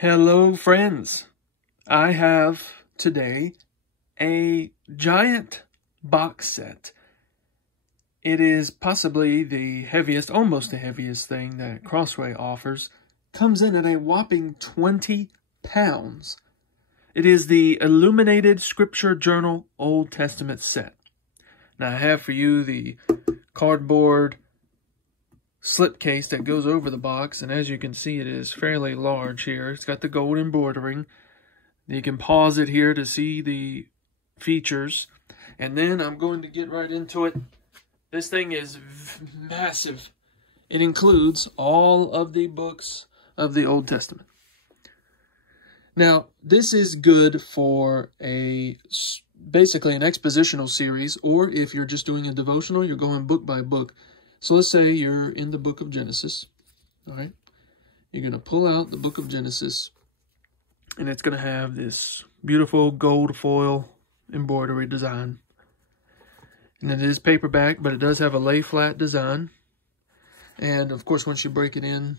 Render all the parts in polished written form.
Hello, friends. I have today a giant box set. It is possibly the heaviest, almost the heaviest thing that Crossway offers. Comes in at a whopping 20 pounds. It is the Illuminated Scripture Journal Old Testament set. Now I have for you the cardboard slipcase that goes over the box, and as you can see, it is fairly large here. It's got the gold embordering. You can pause it here to see the features, and then I'm going to get right into it. This thing is massive. It includes all of the books of the Old Testament. Now, this is good for basically an expositional series, or if you're just doing a devotional, you're going book by book. So let's say you're in the book of Genesis, all right? You're going to pull out the book of Genesis, and it's going to have this beautiful gold foil embroidery design. And it is paperback, but it does have a lay-flat design. And, of course, once you break it in,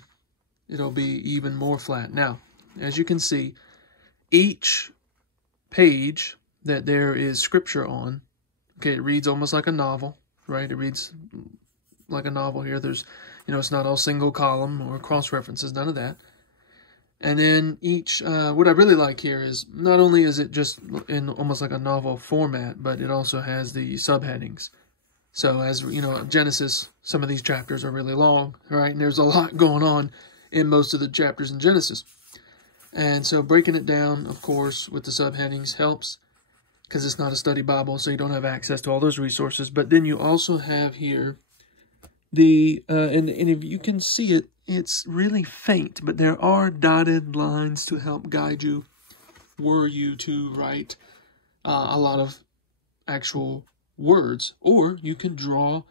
it'll be even more flat. Now, as you can see, each page that there is scripture on, okay, it reads almost like a novel, right? It reads like a novel here. There's, it's not all single column or cross references, none of that. And then each, what I really like here is not only is it just in almost like a novel format, but it also has the subheadings. So as Genesis, some of these chapters are really long, right? And there's a lot going on in most of the chapters in Genesis. And so breaking it down, of course, with the subheadings helps, because it's not a study Bible, so you don't have access to all those resources. But then you also have here the, and if you can see it, it's really faint, but there are dotted lines to help guide you, were you to write a lot of actual words. Or you can draw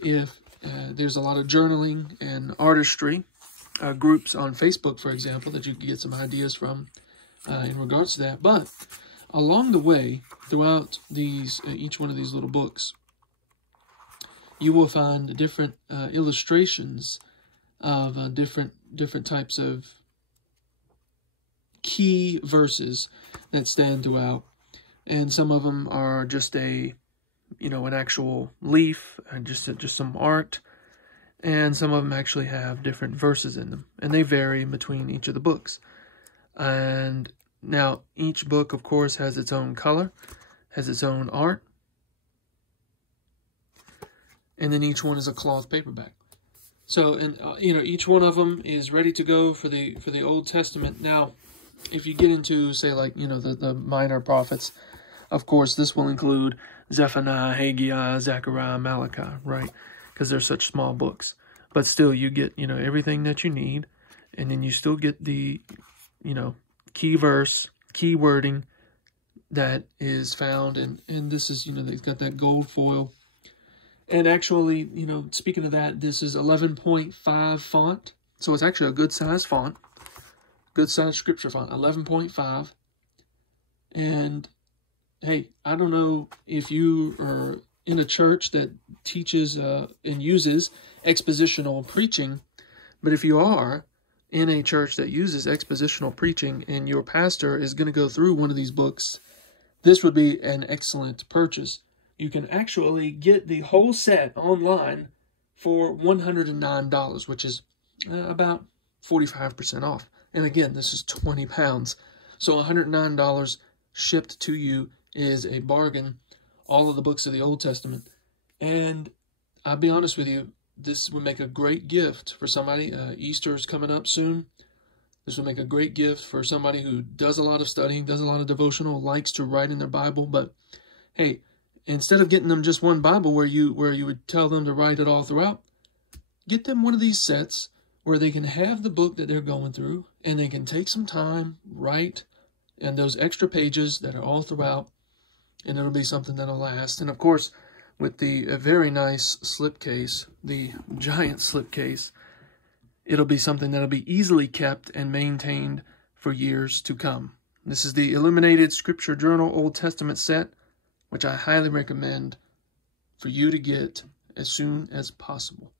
if there's a lot of journaling and artistry groups on Facebook, for example, that you can get some ideas from in regards to that. But along the way, throughout these each one of these little books, you will find different illustrations of different types of key verses that stand throughout, and some of them are just an actual leaf and just some art, and some of them actually have different verses in them, and they vary between each of the books. And now each book, of course, has its own color, has its own art, and then each one is a cloth paperback. So, and each one of them is ready to go for the Old Testament. Now, if you get into, say, like, the minor prophets, of course, this will include Zephaniah, Haggai, Zechariah, Malachi, right? Because they're such small books. But still, you get, everything that you need, and then you still get the, key verse, key wording that is found, and this is, they've got that gold foil. And actually, speaking of that, this is 11.5 font. So it's actually a good size font. Good size scripture font, 11.5. And hey, I don't know if you are in a church that teaches and uses expositional preaching, but if you are in a church that uses expositional preaching and your pastor is going to go through one of these books, this would be an excellent purchase. You can actually get the whole set online for $109, which is about 45% off. And again, this is 20 pounds. So $109 shipped to you is a bargain. All of the books of the Old Testament. And I'll be honest with you, this would make a great gift for somebody. Easter is coming up soon. This would make a great gift for somebody who does a lot of studying, does a lot of devotional, likes to write in their Bible. But hey, instead of getting them just one Bible where you would tell them to write it all throughout, get them one of these sets where they can have the book that they're going through, and they can take some time, write, and those extra pages that are all throughout, and it'll be something that'll last. And of course, with the very nice slipcase, the giant slipcase, it'll be something that'll be easily kept and maintained for years to come. This is the Illuminated Scripture Journal Old Testament set, which I highly recommend for you to get as soon as possible.